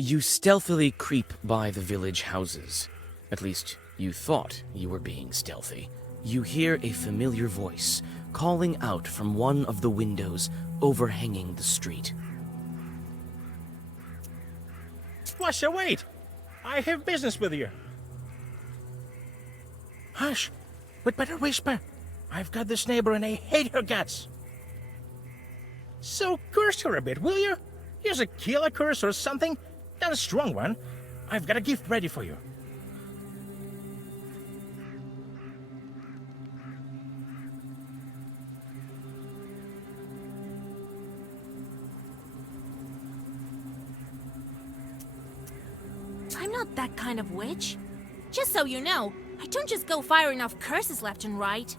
You stealthily creep by the village houses. At least, you thought you were being stealthy. You hear a familiar voice calling out from one of the windows overhanging the street. Washa, wait! I have business with you. Hush! We'd better whisper. I've got this neighbor and I hate her guts. So curse her a bit, will you? Use a killer curse or something. Not a strong one. I've got a gift ready for you. I'm not that kind of witch. Just so you know, I don't just go firing off curses left and right.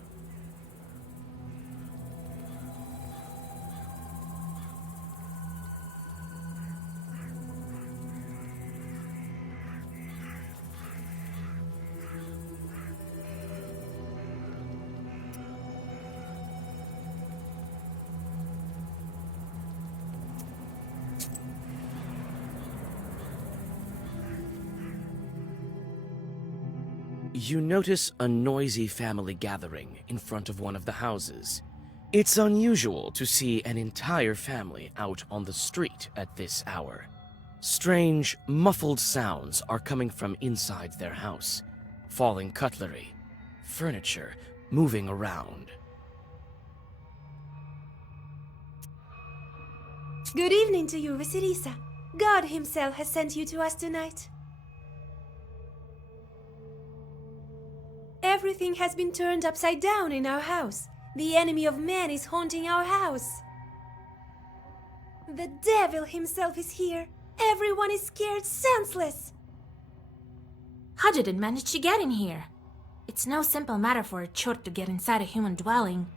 You notice a noisy family gathering in front of one of the houses. It's unusual to see an entire family out on the street at this hour. Strange, muffled sounds are coming from inside their house. Falling cutlery, furniture moving around. Good evening to you, Vasilisa. God himself has sent you to us tonight. Everything has been turned upside down in our house. The enemy of man is haunting our house. The devil himself is here. Everyone is scared senseless. How did it manage to get in here? It's no simple matter for a chort to get inside a human dwelling.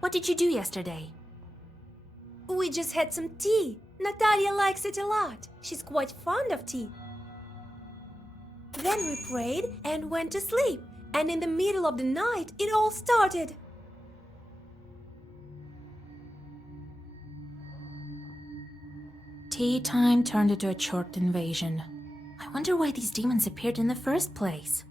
What did you do yesterday? We just had some tea. Natalia likes it a lot. She's quite fond of tea. Then we prayed and went to sleep. And in the middle of the night, it all started. Tea time turned into a chort invasion. I wonder why these demons appeared in the first place.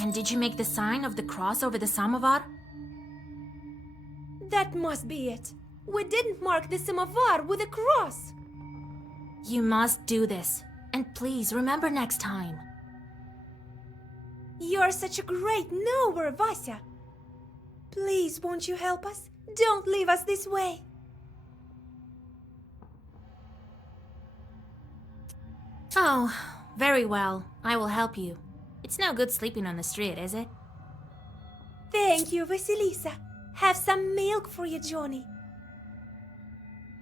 And did you make the sign of the cross over the samovar? That must be it. We didn't mark the samovar with a cross. You must do this. And please remember next time. You're such a great knower, Vasya. Please, won't you help us? Don't leave us this way. Oh, very well. I will help you. It's no good sleeping on the street, is it? Thank you, Vasilisa. Have some milk for you, Johnny.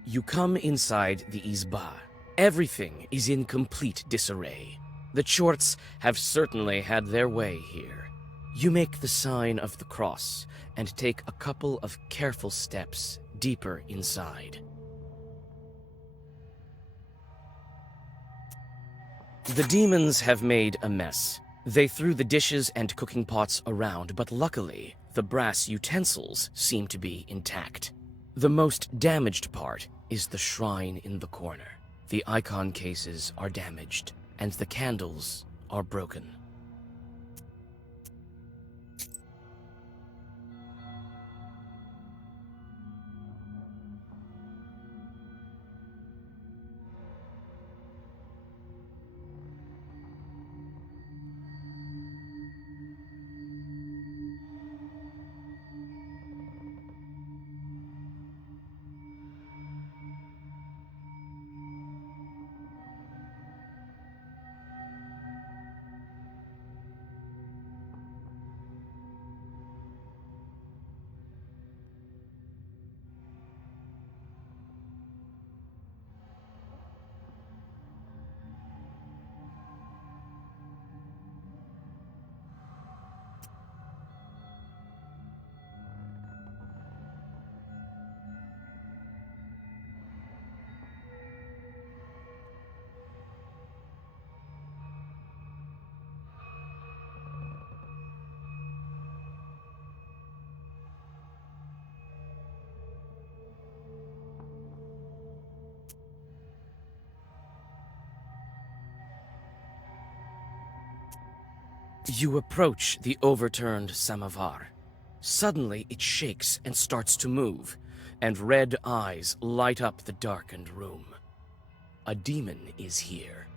You come inside the izba. Everything is in complete disarray. The Chorts have certainly had their way here. You make the sign of the cross and take a couple of careful steps deeper inside. The demons have made a mess. They threw the dishes and cooking pots around, but luckily, the brass utensils seem to be intact. The most damaged part is the shrine in the corner. The icon cases are damaged, and the candles are broken. You approach the overturned samovar. Suddenly, it shakes and starts to move, and red eyes light up the darkened room. A demon is here.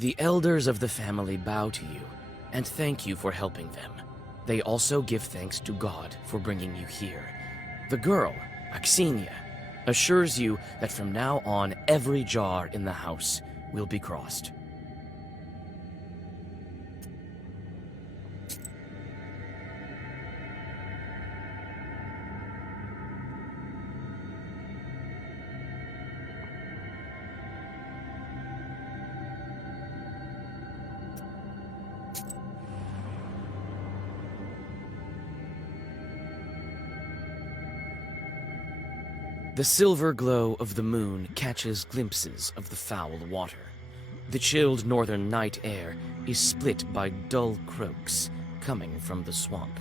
The elders of the family bow to you and thank you for helping them. They also give thanks to God for bringing you here. The girl, Axinia, assures you that from now on every jar in the house will be crossed. The silver glow of the moon catches glimpses of the foul water. The chilled northern night air is split by dull croaks coming from the swamp.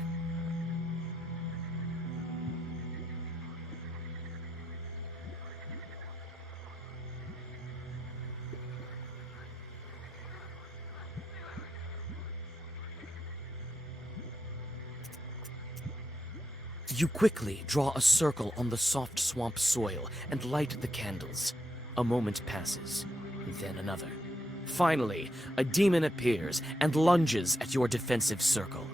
You quickly draw a circle on the soft swamp soil and light the candles. A moment passes, then another. Finally, a demon appears and lunges at your defensive circle.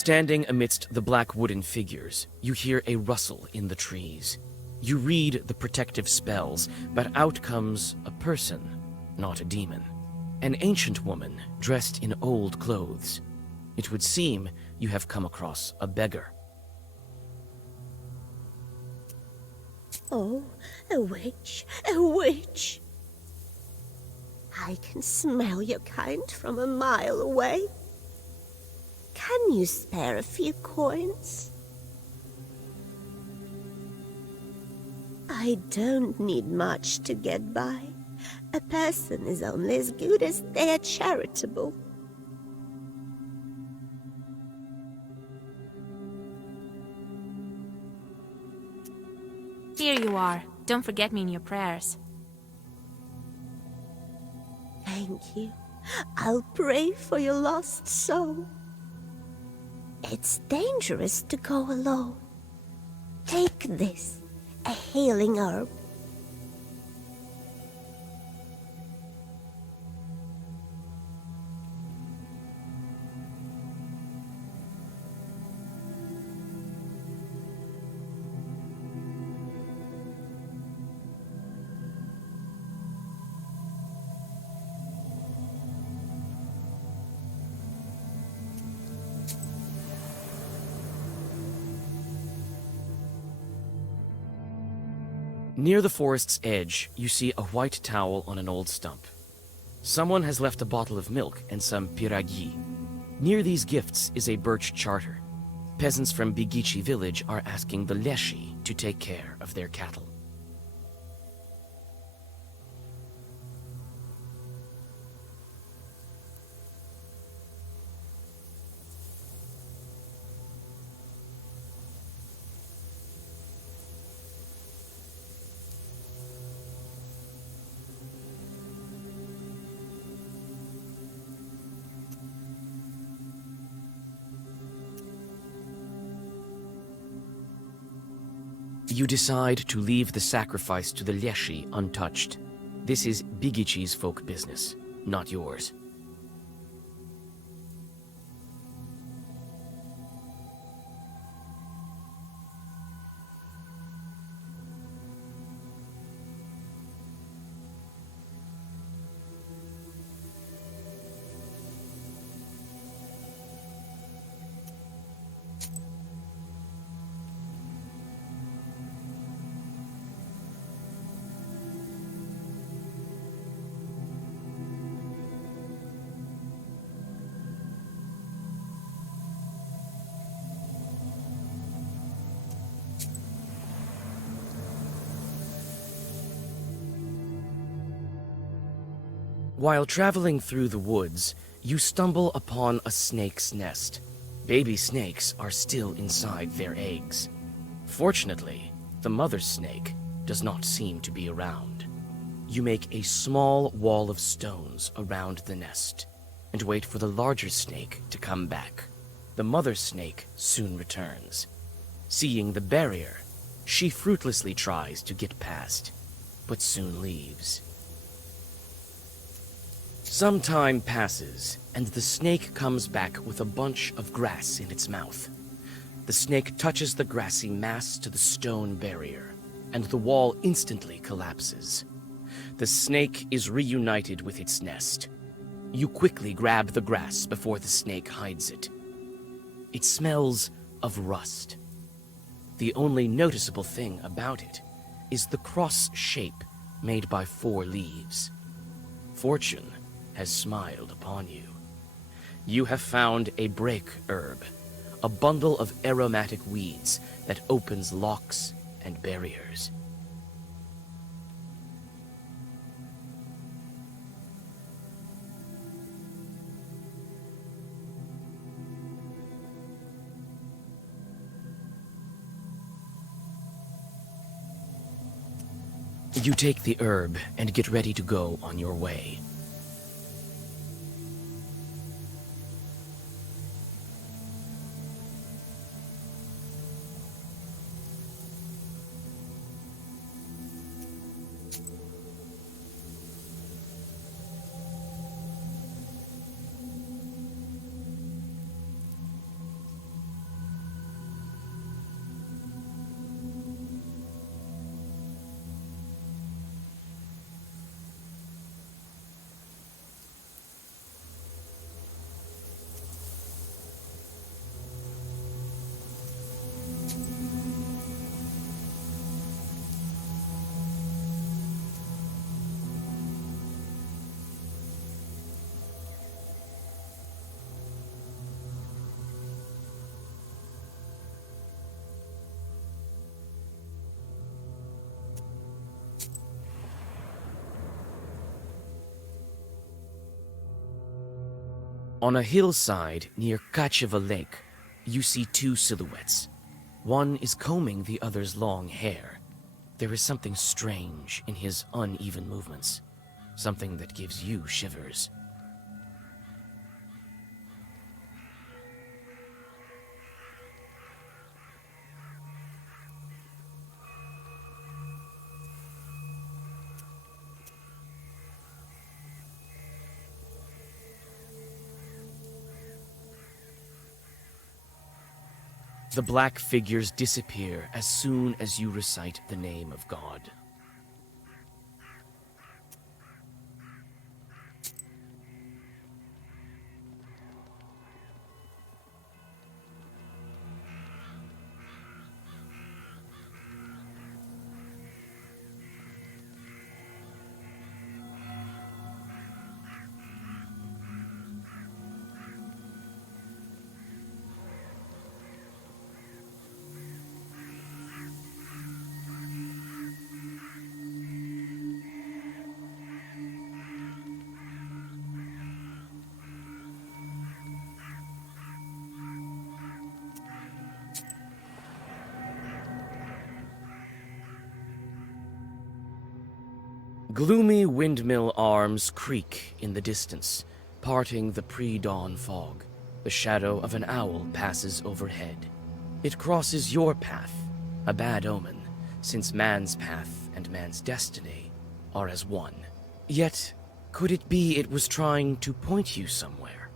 Standing amidst the black wooden figures, you hear a rustle in the trees. You read the protective spells, but out comes a person, not a demon. An ancient woman dressed in old clothes. It would seem you have come across a beggar. Oh, a witch, a witch. I can smell your kind from a mile away. Can you spare a few coins? I don't need much to get by. A person is only as good as they are charitable. Here you are. Don't forget me in your prayers. Thank you. I'll pray for your lost soul. It's dangerous to go alone. Take this, a healing herb. Near the forest's edge, you see a white towel on an old stump. Someone has left a bottle of milk and some piragi. Near these gifts is a birch charter. Peasants from Bigici village are asking the Leshi to take care of their cattle. You decide to leave the sacrifice to the Leshi untouched. This is Bigici's folk business, not yours. While traveling through the woods, you stumble upon a snake's nest. Baby snakes are still inside their eggs. Fortunately, the mother snake does not seem to be around. You make a small wall of stones around the nest and wait for the larger snake to come back. The mother snake soon returns. Seeing the barrier, she fruitlessly tries to get past, but soon leaves. Some time passes, and the snake comes back with a bunch of grass in its mouth. The snake touches the grassy mass to the stone barrier, and the wall instantly collapses. The snake is reunited with its nest. You quickly grab the grass before the snake hides it. It smells of rust. The only noticeable thing about it is the cross shape made by 4 leaves. Fortune has smiled upon you. You have found a break herb, a bundle of aromatic weeds that opens locks and barriers. You take the herb and get ready to go on your way. On a hillside near Kacheva Lake, you see two silhouettes. One is combing the other's long hair. There is something strange in his uneven movements, something that gives you shivers. The black figures disappear as soon as you recite the name of God. Gloomy windmill arms creak in the distance, parting the pre-dawn fog. The shadow of an owl passes overhead. It crosses your path, a bad omen, since man's path and man's destiny are as one. Yet, could it be it was trying to point you somewhere?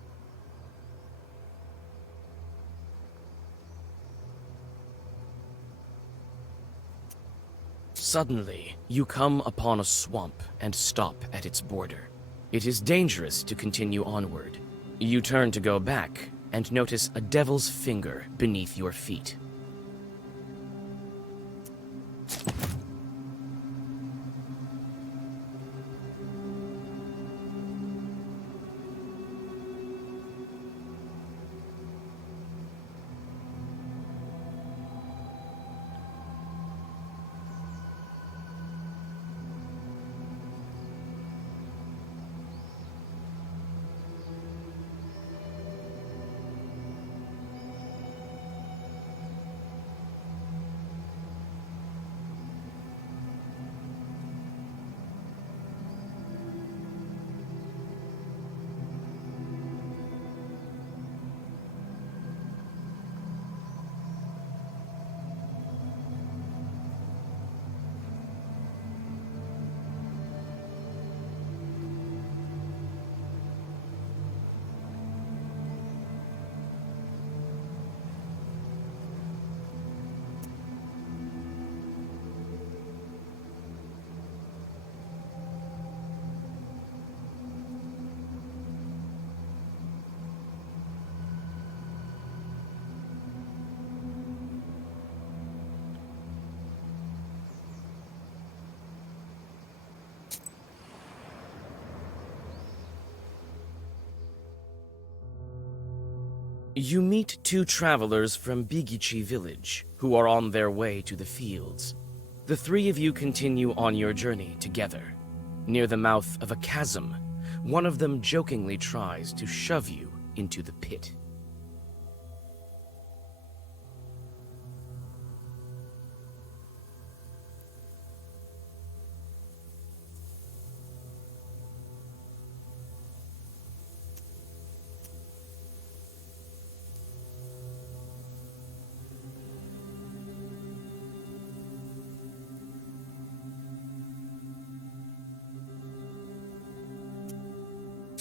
Suddenly, you come upon a swamp and stop at its border. It is dangerous to continue onward. You turn to go back and notice a devil's finger beneath your feet. You meet two travelers from Bigichi village who are on their way to the fields. The three of you continue on your journey together. Near the mouth of a chasm, one of them jokingly tries to shove you into the pit.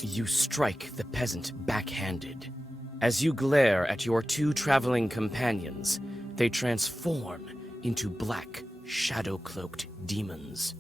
You strike the peasant backhanded. As you glare at your two traveling companions, they transform into black, shadow-cloaked demons.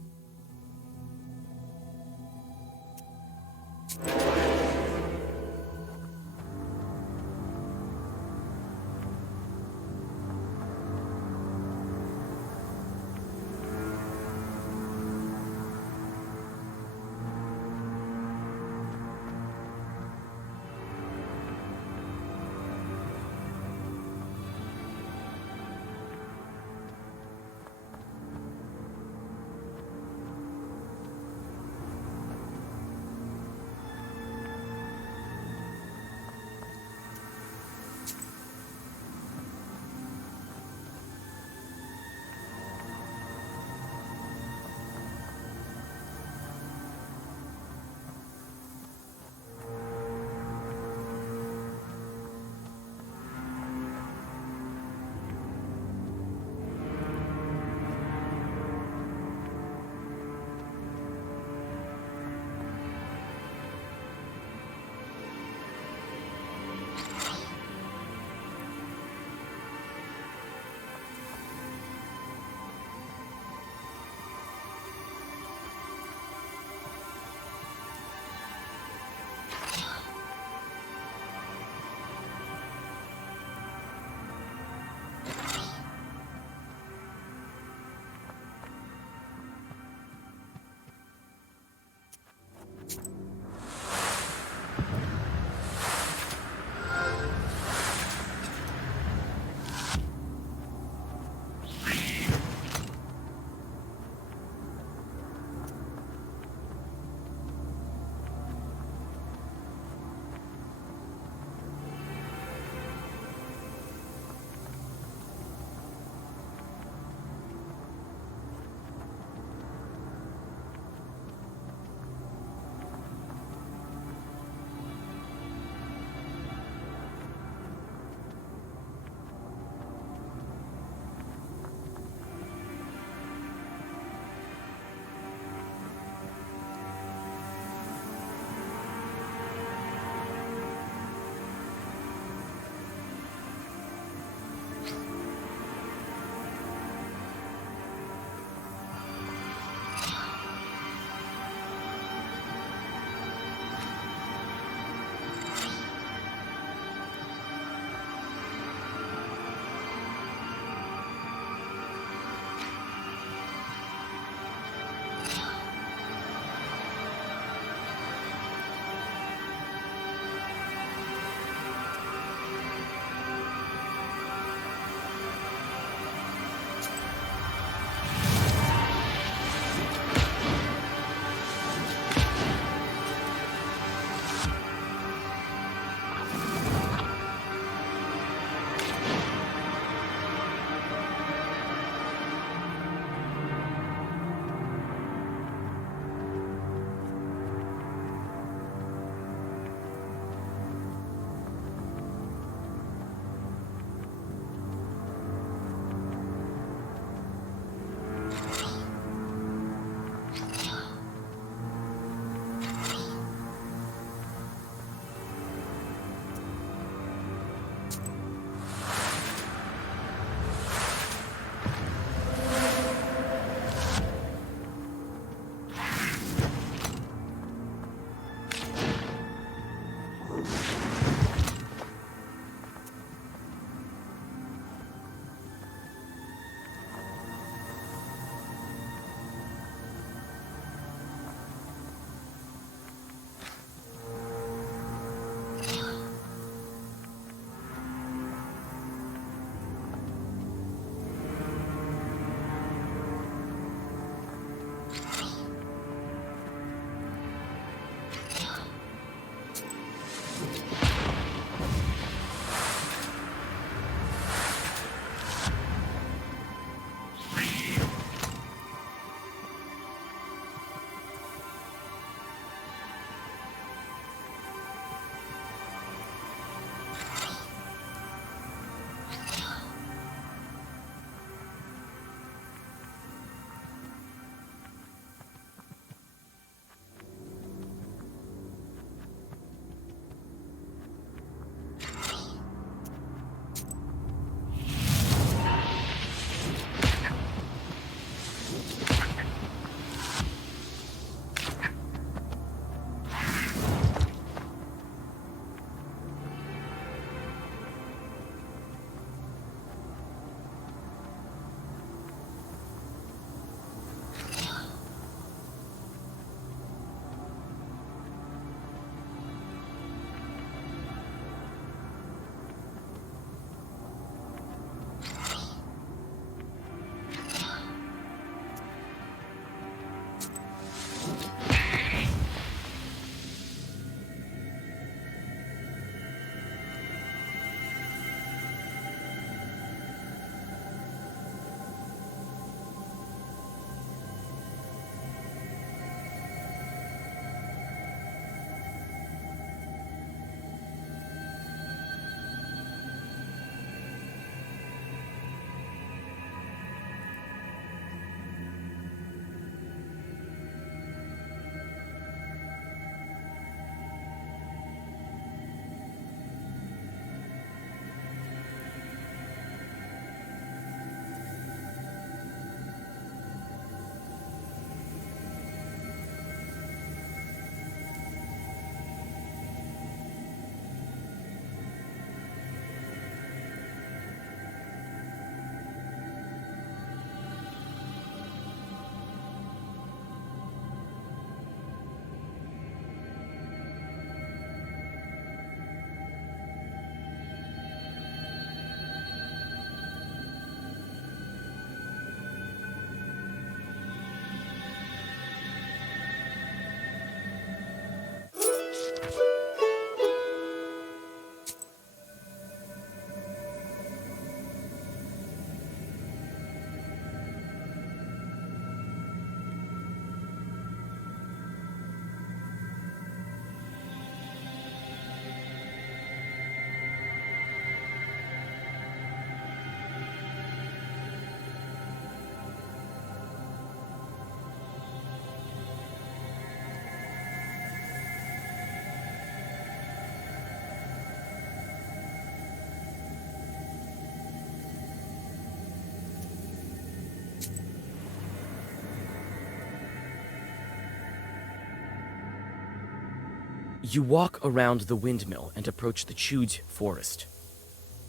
You walk around the windmill and approach the chewed forest.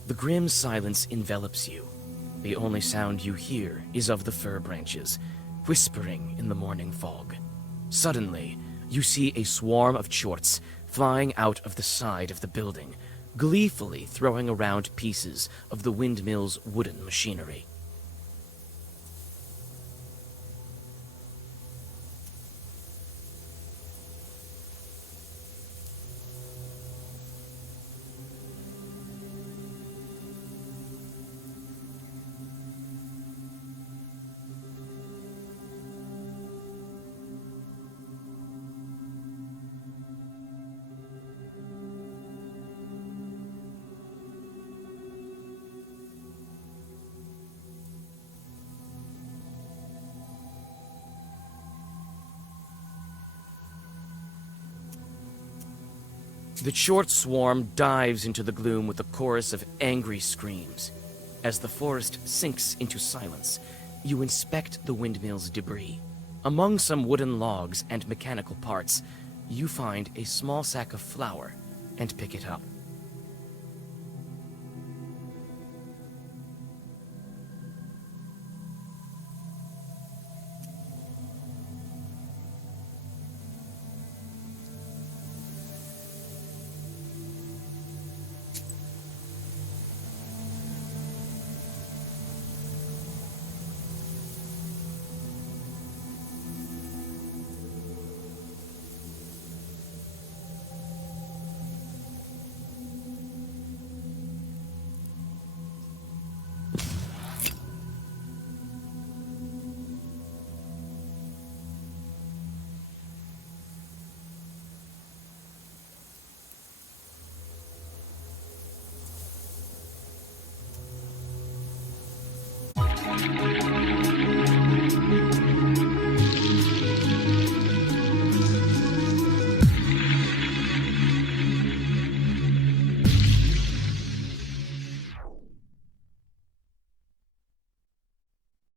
The grim silence envelops you. The only sound you hear is of the fir branches, whispering in the morning fog. Suddenly, you see a swarm of chorts flying out of the side of the building, gleefully throwing around pieces of the windmill's wooden machinery. The short swarm dives into the gloom with a chorus of angry screams. As the forest sinks into silence, you inspect the windmill's debris. Among some wooden logs and mechanical parts, you find a small sack of flour and pick it up.